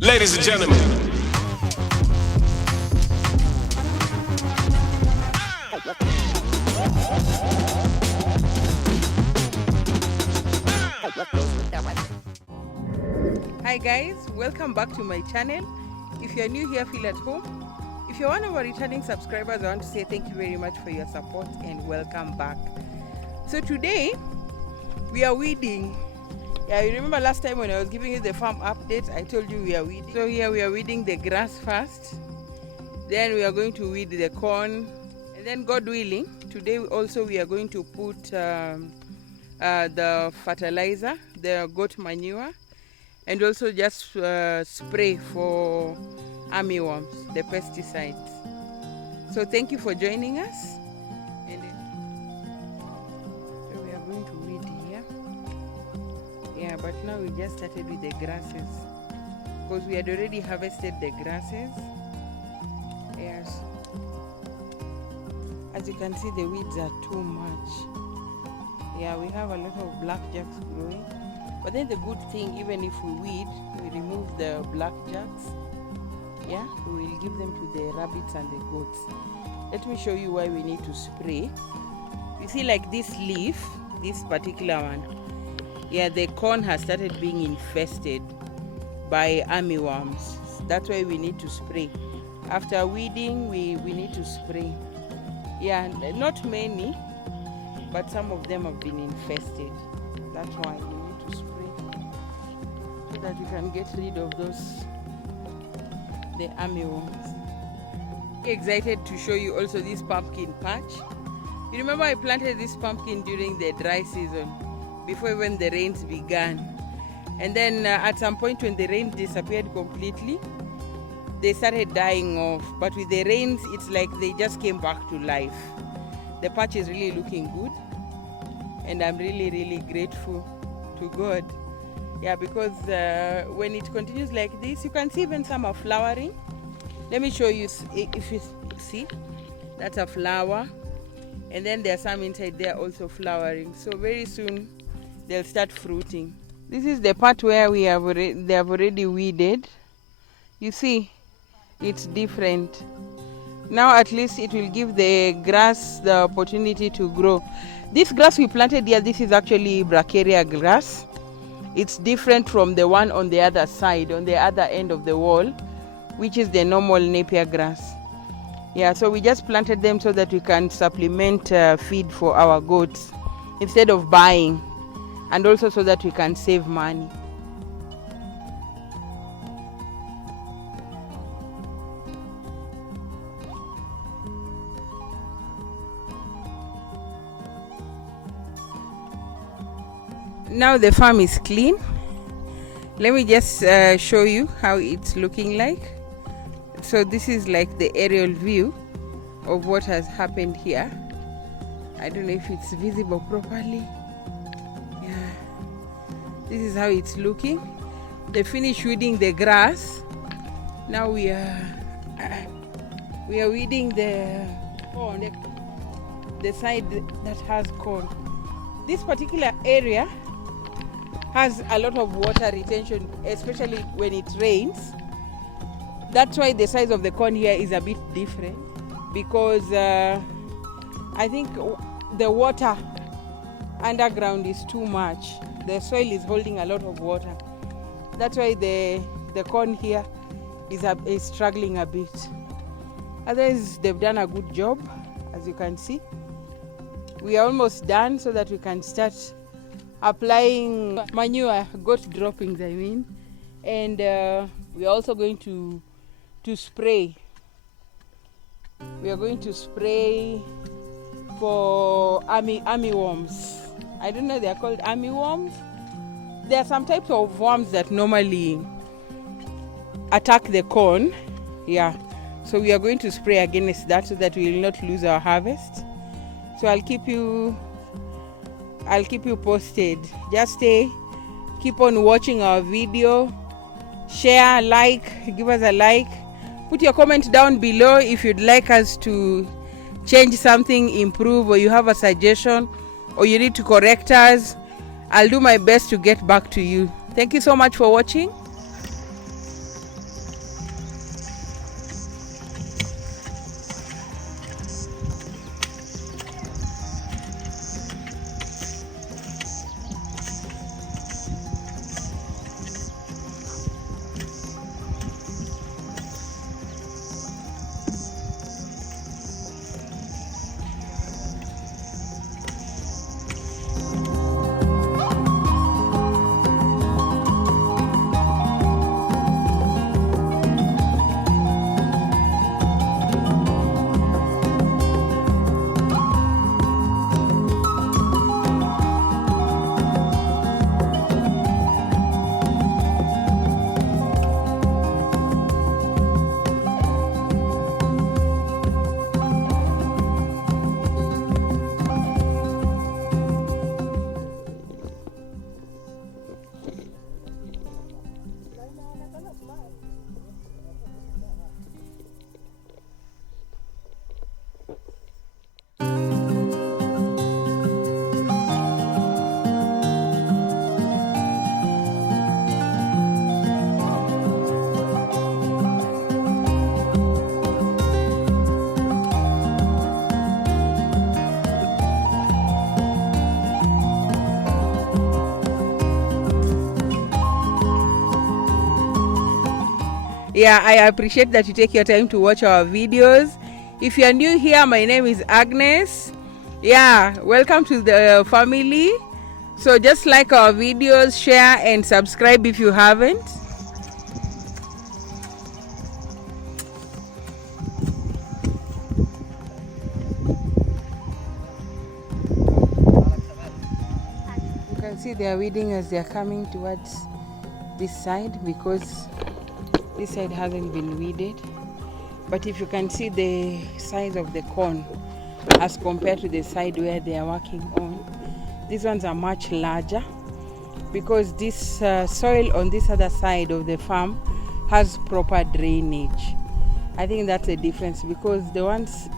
Ladies and gentlemen. Hi guys, welcome back to my channel. If you're new here, feel at home. If you're one of our returning subscribers, I want to say thank you very much for your support and welcome back. So today we are weeding. Yeah, you remember last time when I was giving you the farm update, I told you we are weeding. So here we are weeding the grass first, then we are going to weed the corn, and then God willing, today also we are going to put the fertilizer, the goat manure, and also just spray for armyworms, the pesticides. So thank you for joining us. And so we are going to weed here. Yeah, but now we just started with the grasses because we had already harvested the grasses. Yes. As you can see, the weeds are too much. Yeah, we have a lot of blackjacks growing. But then the good thing, even if we weed, we remove the blackjacks. Yeah, we will give them to the rabbits and the goats. Let me show you why we need to spray. You see, like this leaf, this particular one, yeah, the corn has started being infested by armyworms. That's why we need to spray. After weeding, we need to spray. Yeah, not many, but some of them have been infested. That's why we need to spray, so that we can get rid of those, the armyworms. Excited to show you also this pumpkin patch. You remember I planted this pumpkin during the dry season, before even the rains began. And then at some point when the rain disappeared completely, they started dying off. But with the rains, it's like they just came back to life. The patch is really looking good, and I'm really, really grateful to God. Yeah, because when it continues like this, you can see even some are flowering. Let me show you, if you see, that's a flower. And then there are some inside there also flowering. So very soon they'll start fruiting. This is the part where they have already weeded. You see, it's different. Now at least it will give the grass the opportunity to grow. This grass we planted here, this is actually bracharia grass. It's different from the one on the other side, on the other end of the wall, which is the normal Napier grass. Yeah, so we just planted them so that we can supplement feed for our goats instead of buying, and also so that we can save money. Now the farm is clean. Let me just show you how it's looking like. So this is like the aerial view of what has happened here. I don't know if it's visible properly. Yeah, this is how it's looking. They finished weeding the grass. Now we are weeding the corn, the side that has corn. This particular area has a lot of water retention, especially when it rains. That's why the size of the corn here is a bit different, because I think the water underground is too much. The soil is holding a lot of water. That's why the corn here is struggling a bit. Otherwise, they've done a good job, as you can see. We are almost done so that we can start applying manure, goat droppings I mean, and we are also going to spray. We are going to spray for armyworms. I don't know, they are called armyworms. There are some types of worms that normally attack the corn. Yeah, so we are going to spray against that so that we will not lose our harvest. So I'll keep you posted. Just keep on watching our video, share, like, give us a like, put your comment down below if you'd like us to change something, improve, or you have a suggestion, or you need to correct us. I'll do my best to get back to you. Thank you so much for watching. Yeah, I appreciate that you take your time to watch our videos. If you are new here, my name is Agnes. Yeah, welcome to the family. So just like our videos, share and subscribe if you haven't. You can see they are weeding as they are coming towards this side, because this side hasn't been weeded. But if you can see the size of the corn as compared to the side where they are working on, these ones are much larger, because this soil on this other side of the farm has proper drainage. I think that's the difference, because the ones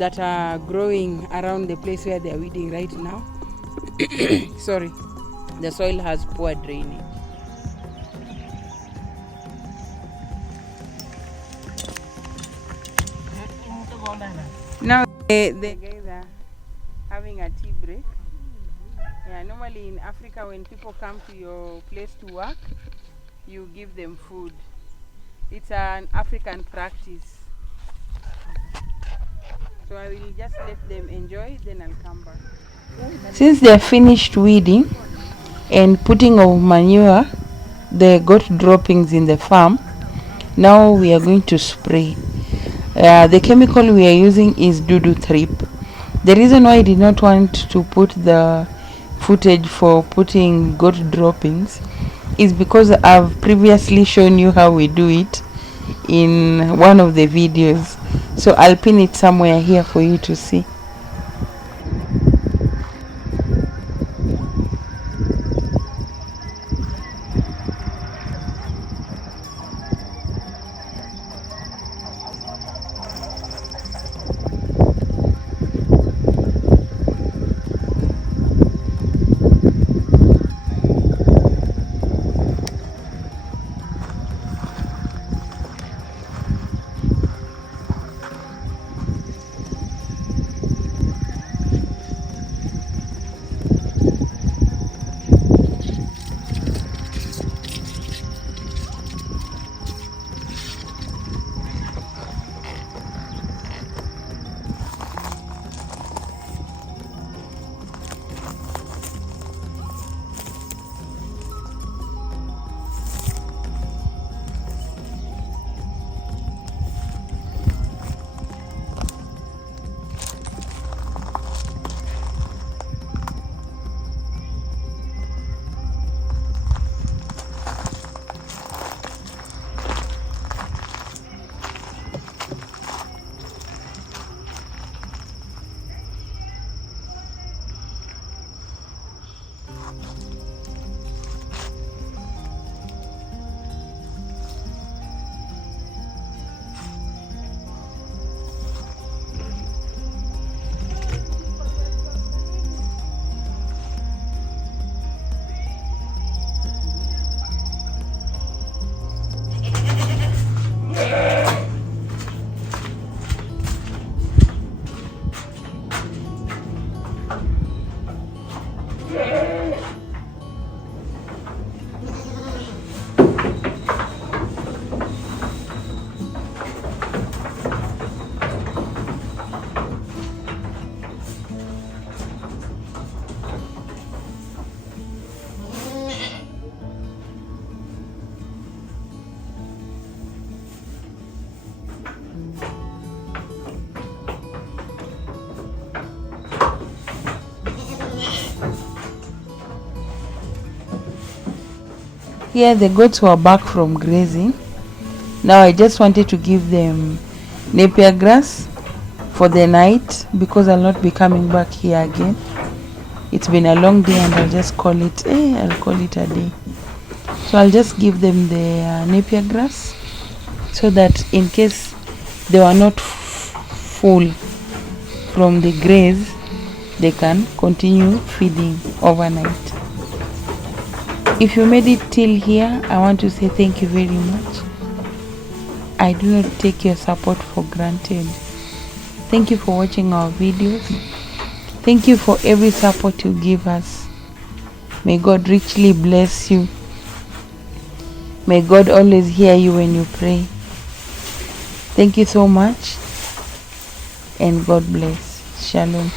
that are growing around the place where they are weeding right now sorry, the soil has poor drainage. Now the guys are having a tea break. Yeah, normally in Africa, when people come to your place to work, you give them food. It's an African practice. So I will just let them enjoy, then I'll come back. Since they're finished weeding and putting of manure, the goat droppings in the farm, now we are going to spray. The chemical we are using is Dudu Trip. The reason why I did not want to put the footage for putting goat droppings is because I've previously shown you how we do it in one of the videos. So I'll pin it somewhere here for you to see. Here the goats were back from grazing. Now I just wanted to give them napier grass for the night, because I'll not be coming back here again. It's been a long day and I'll just call it a day. So I'll just give them the napier grass, so that in case they were not full from the graze, they can continue feeding overnight. If you made it till here, I want to say thank you very much. I do not take your support for granted. Thank you for watching our videos. Thank you for every support you give us. May God richly bless you. May God always hear you when you pray. Thank you so much, and God bless. Shalom.